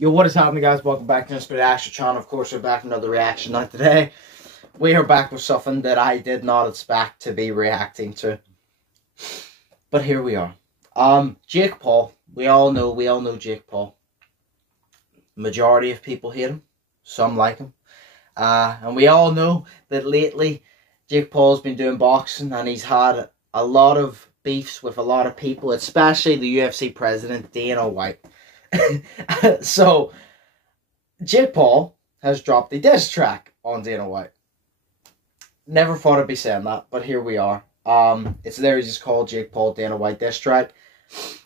Yo, what is happening, guys? Welcome back to Undisputed Vlogs channel. Of course, we're back with another reaction. Now today, we are back with something that I did not expect to be reacting to. But here we are. Jake Paul. We all know Jake Paul. Majority of people hate him. Some like him. And we all know that lately, Jake Paul's been doing boxing and he's had a lot of beefs with a lot of people, especially the UFC president, Dana White. So, Jake Paul has dropped a diss track on Dana White. Never thought I'd be saying that, but here we are. It's literally just called Jake Paul Dana White diss track.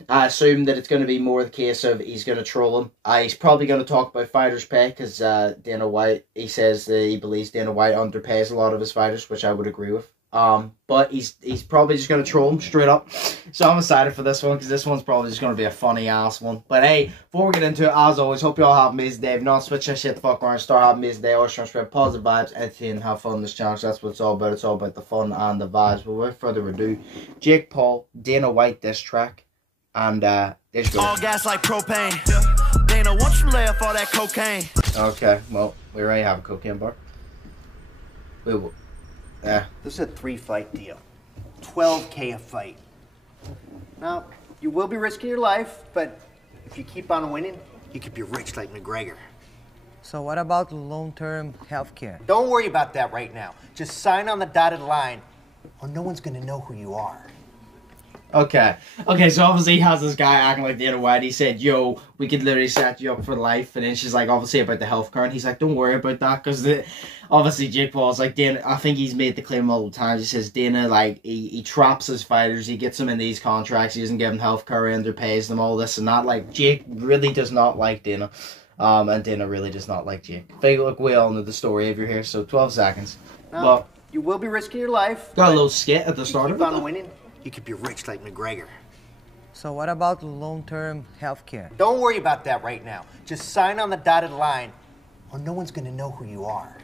I assume that it's going to be more the case of he's going to troll him. He's probably going to talk about fighters' pay because Dana White, he says that he believes Dana White underpays a lot of his fighters, which I would agree with. But he's probably just going to troll him straight up. So I'm excited for this one because this one's probably just going to be a funny ass one. But hey, before we get into it, as always, hope you all have an amazing day. If not, switch that shit the fuck around, start having an amazing day. Always trying to spread positive vibes, entertain, have fun on this channel. So that's what it's all about. It's all about the fun and the vibes. But without further ado, Jake Paul, Dana White diss track. And there's go. All gas like propane. Dana, once you lay off all that cocaine. Okay, well, we already have a cocaine bar. We will. Yeah. This is a 3-fight deal. $12K a fight. Now, you will be risking your life, but if you keep on winning, you could be rich like McGregor. So what about long-term health care? Don't worry about that right now. Just sign on the dotted line, or no one's gonna know who you are. Okay, so obviously he has this guy acting like Dana White. He said, yo, we could literally set you up for life. And then she's like, obviously about the health care. And he's like, don't worry about that. Because obviously Jake Paul's like, Dana, I think he's made the claim multiple times. He says, Dana, like, he traps his fighters. He gets them in these contracts. He doesn't give them health care and underpays them, all this and that. Like, Jake really does not like Dana. And Dana really does not like Jake. Look, we all know the story if you're here. So 12 seconds. Now, well, you will be risking your life. Got a little skit at the start of it. Keep on winning, you could be rich like McGregor. So what about long-term health care? Don't worry about that right now. Just sign on the dotted line, or no one's gonna know who you are.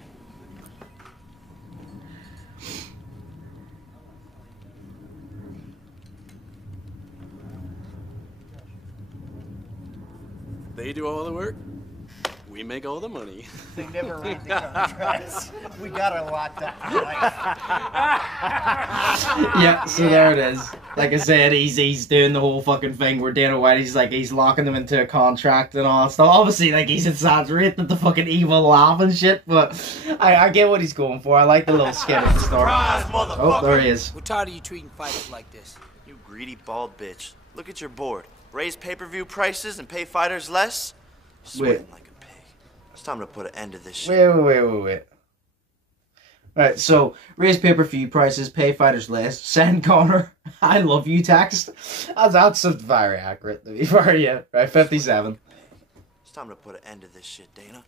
They do all the work. We make all the money. They never read the contracts. We got a lot done. Yeah, so there it is. Like I said, he's doing the whole fucking thing where Dana White, he's locking them into a contract and all that stuff. Obviously, like, he's exaggerating the fucking evil laugh and shit, but I get what he's going for. I like the little skit at the start. Oh, there he is. We're tired of you treating fighters like this. You greedy bald bitch. Look at your board. Raise pay-per-view prices and pay fighters less? Sweating like a pig. It's time to put an end to this shit. Wait. Alright, so raise pay-per-view prices, pay fighters less, send Connor I love you text. That's very accurate to be fair, yeah. Right, 57. It's time to put an end to this shit, Dana.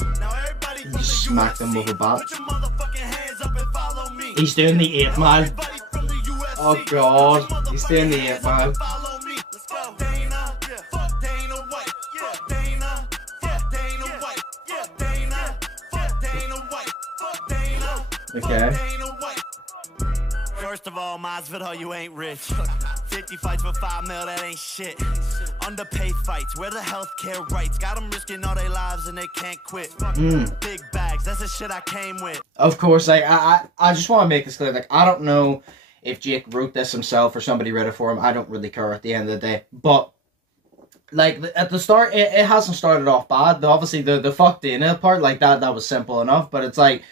You just smack them with a bat. He's doing the 8 mile. Oh god, he's doing the 8 mile. Okay. First of all, Masvidal, you ain't rich. 50 fights for 5 mil, that ain't shit. Underpaid fights, where the healthcare rights? Got them risking all their lives and they can't quit. Big bags, that's the shit I came with. Of course, like, I just want to make this clear. Like, I don't know if Jake wrote this himself or somebody read it for him. I don't really care at the end of the day. But, like, at the start, it hasn't started off bad. Obviously, the fuck Dana part, like, that was simple enough. But it's like,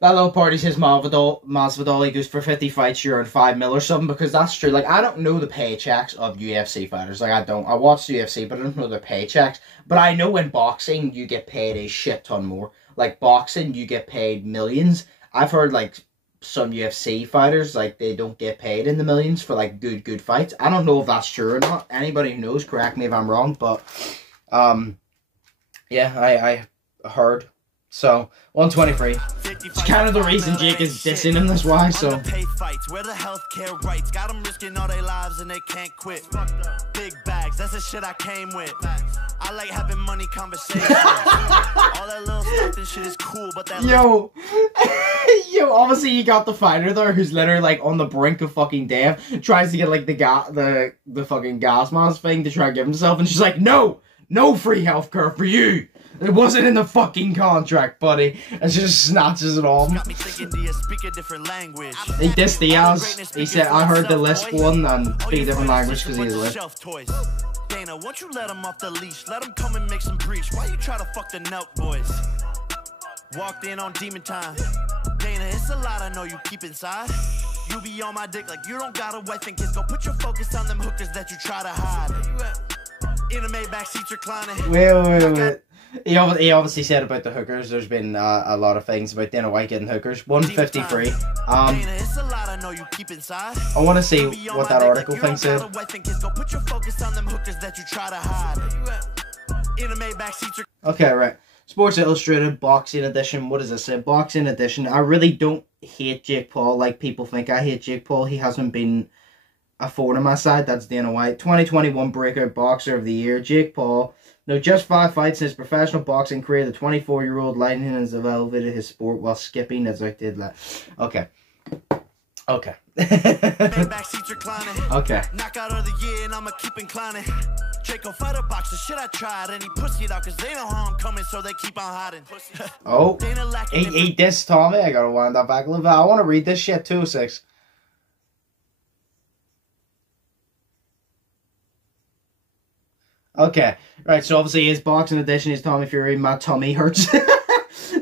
that little part, he says Masvidal, he goes for 50 fights, you're on 5 mil or something, because that's true. Like, I don't know the paychecks of UFC fighters. Like, I don't. I watch UFC, but I don't know their paychecks. But I know in boxing, you get paid a shit ton more. Like, boxing, you get paid millions. I've heard, like, some UFC fighters, like, they don't get paid in the millions for, like, good fights. I don't know if that's true or not. Anybody who knows, correct me if I'm wrong, but, yeah, I heard. So, 123. It's kind of the reason Jake is dissing him this why, so. Where the healthcare rights? Got them risking all their lives and they can't quit. Big bags, that's the shit I came with. I like having money conversations. All that little stuff and shit is cool, but that Yo, obviously you got the fighter there who's literally like on the brink of fucking death, tries to get like the fucking gas mask thing to try and give himself, and she's like, no, No free healthcare for you. It wasn't in the fucking contract, buddy. And just snatches it off. Got me thinking, do you speak a different language? He dissed Diaz. He said, I heard the Lisp one and speak a different language because he's a Lisp. Dana, won't you let him off the leash? Let him come and make some breach. Why you try to fuck the Nelk boys? Walked in on demon time. Dana, it's a lot I know you keep inside. You be on my dick like you don't got a wife and kids. Go put your focus on them hookers that you try to hide. In a Maybach seats reclining. Wait. He obviously said about the hookers. There's been a lot of things about Dana White getting hookers. 153. It's a lot I know you keep inside. I want to see what that article thing said. Go put your focus on them hookers that you try to hide. In a Maybach seats. Okay, right. Sports Illustrated Boxing Edition. What does it say? Boxing Edition. I really don't hate Jake Paul like people think I hate Jake Paul. He hasn't been a thorn on my side. That's Dana White. 2021 Breakout Boxer of the Year. Jake Paul. Now, just 5 fights in his professional boxing career, the 24-year-old Lightning has elevated his sport while skipping as I did last. Okay. Okay. Okay. Knockout of the year and I'ma keep inclining. Draco fighter boxer, shit I tried. And he pussied out cause they know how I'm coming, so they keep on hiding. Oh. He dissed Tommy. I gotta wind that back a little bit. I wanna read this shit too, 6. Okay, right, so obviously his boxing edition is Tommy Fury, my tummy hurts.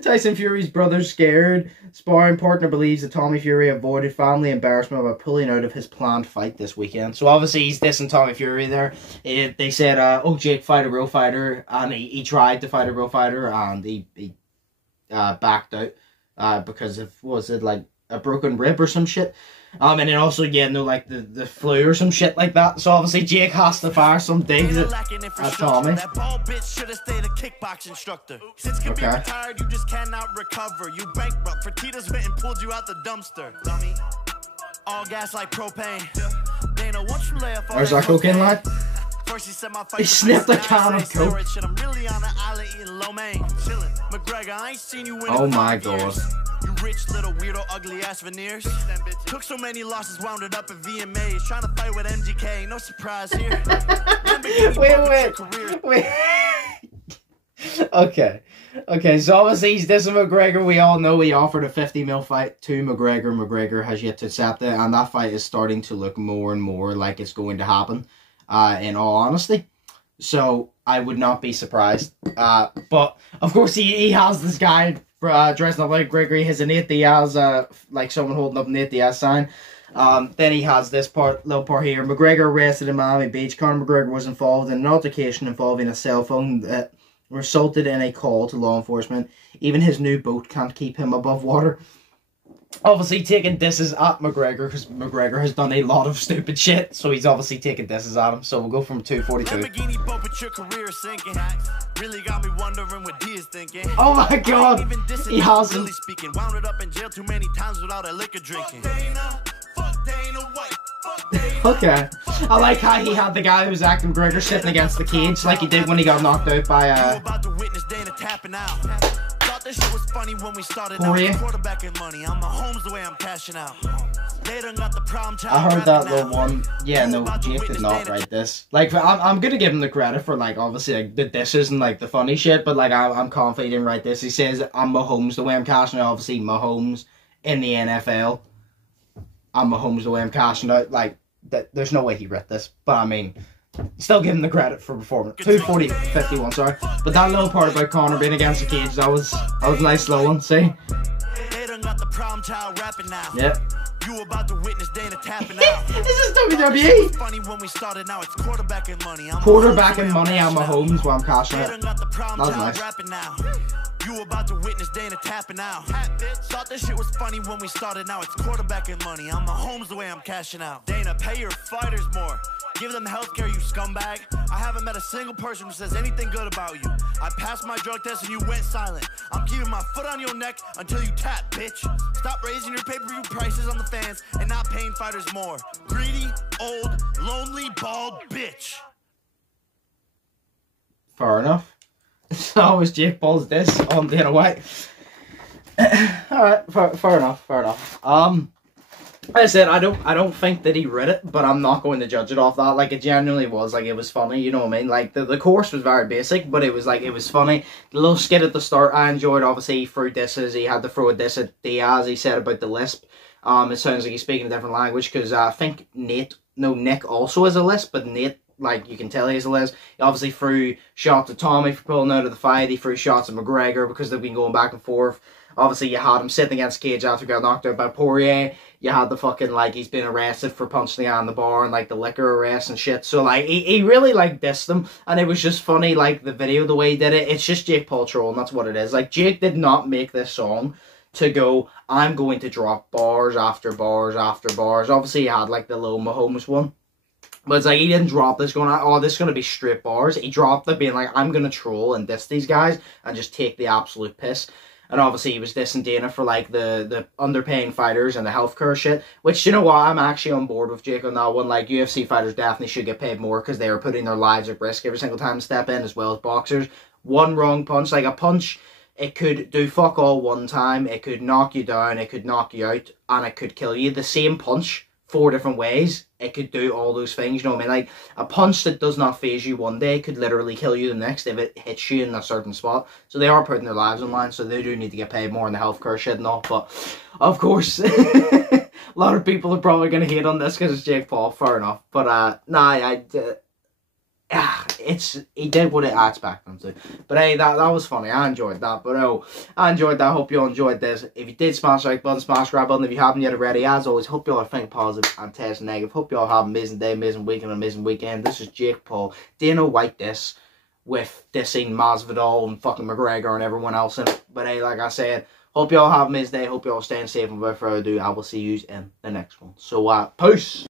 Tyson Fury's brother scared. Sparring partner believes that Tommy Fury avoided family embarrassment by pulling out of his planned fight this weekend. So obviously he's dissing Tommy Fury there. They said, oh, Jake fight a real fighter, and he tried to fight a real fighter, and he backed out because of, was it like a broken rib or some shit? And then also, yeah, no, like the flu or some shit like that. So obviously Jake has to fire some digs at Tommy. That ball bitch should have stayed a kickbox instructor. Since could be retired, you just cannot recover. You bankrupt. Fertitta's went and pulled you out the dumpster. Dummy. All gas like propane. Dana, once you lay off all Where's that cocaine line? First he said my fight. He sniffed a can of coke. I'm really on an island eating lo mein. Chilling. McGregor, I ain't seen you win. Oh my god. You rich little weirdo, ugly ass veneers. Took so many losses, wound it up at VMAs. Trying to fight with MGK, no surprise here. Wait. Okay, so obviously he's dissing McGregor. We all know he offered a 50 mil fight to McGregor. McGregor has yet to accept it, and that fight is starting to look more and more like it's going to happen, in all honesty. So I would not be surprised. But of course he has this guy dressing up like Gregory. He has a Nate Diaz, like someone holding up Nate Diaz sign. Then he has this little part here. McGregor arrested in Miami Beach. Conor McGregor was involved in an altercation involving a cell phone that resulted in a call to law enforcement. Even his new boat can't keep him above water. Obviously taking disses at McGregor because McGregor has done a lot of stupid shit, so he's obviously taking disses at him. So we'll go from 242. Lamborghini boat, but your career sinking. Really got me wondering what he is thinking. Oh my god, he hasn't. Really speaking, wound it up in jail too many times without a liquor drinking. Fuck Dana White. Okay, I like how he had the guy who was acting McGregor sitting against the cage like he did when he got knocked out by about to witness Dana tapping out. Thought this shit was funny when we started out quarterbacking money. I'm Mahomes the way I'm cashing out. They done got the problem child. I heard that little one. Yeah, no, Jake did not write this. Like, I'm gonna give him the credit for, like, obviously, like, the disses and, like, the funny shit, but, like, I'm confident he didn't write this. He says, I'm Mahomes the way I'm cashing out. Obviously, Mahomes in the NFL. I'm Mahomes the way I'm cashing out. Like, there's no way he wrote this, but I mean, still give him the credit for performing. 240-51, sorry. But that little part about Conor being against the cage, that was a nice little one, see? They done got the problem child rapping now. Yep. You about to witness Dana tapping out. This is WWE. Funny when we started, now it's quarterbacking money. Quarterbacking money, I'm Mahomes while I'm cashing out. That was nice. You about to witness Dana tapping out. Thought this shit was funny when we started, now it's quarterbacking money. I'm Mahomes the way I'm cashing out. Dana, pay your fighters more. Give them healthcare, you scumbag. I haven't met a single person who says anything good about you. I passed my drug test and you went silent. I'm keeping my foot on your neck until you tap, bitch. Stop raising your pay-per-view prices on the fans and not paying fighters more. Greedy, old, lonely, bald bitch. Fair enough. So was Jake Paul's diss on Dana White. Alright, fair enough. I said I don't think that he read it, but I'm not going to judge it off that. Like, it genuinely was, like, it was funny, you know what I mean? Like, the course was very basic, but it was like, it was funny. The little skit at the start I enjoyed. Obviously he threw disses, he had to throw a diss at Diaz. He said about the lisp. It sounds like he's speaking a different language, because I think Nick also has a lisp, but Nate, like, you can tell he's a lisp. He obviously threw shots at Tommy for pulling out of the fight. He threw shots at McGregor because they've been going back and forth. Obviously, you had him sitting against Cage after he got knocked out by Poirier. You had the fucking, like, he's been arrested for punching the guy in the bar and, like, the liquor arrest and shit. So, like, he really, like, dissed them. And it was just funny, like, the video, the way he did it. It's just Jake Paul trolling, that's what it is. Like, Jake did not make this song to go, I'm going to drop bars after bars after bars. Obviously, he had, like, the Lil Mahomes one. But it's like, he didn't drop this going, oh, this is going to be straight bars. He dropped it being like, I'm going to troll and diss these guys and just take the absolute piss. And obviously he was dissing Dana for, like, the underpaying fighters and the healthcare shit. Which, you know what, I'm actually on board with Jake on that one. Like, UFC fighters definitely should get paid more because they are putting their lives at risk every single time they step in, as well as boxers. One wrong punch, like a punch, it could do fuck all one time. It could knock you down, it could knock you out, and it could kill you. The same punch, 4 different ways, it could do all those things, you know what I mean? Like, a punch that does not phase you one day could literally kill you the next if it hits you in a certain spot. So they are putting their lives on line, so they do need to get paid more in the healthcare shit and all. But, of course, a lot of people are probably going to hate on this because it's Jake Paul, fair enough. But, nah, he did what I expected him to. But hey, that was funny. I enjoyed that. But oh, I enjoyed that. Hope you all enjoyed this. If you did, smash the like button, smash the grab button. If you haven't yet already, as always, hope you all are thinking positive and testing negative. Hope you all have an amazing day, amazing weekend, amazing weekend. This is Jake Paul. Dana White this with dissing Masvidal and fucking McGregor and everyone else in it. But hey, like I said, hope you all have an amazing day. Hope you all staying safe. And without further ado, I will see you in the next one. So, peace.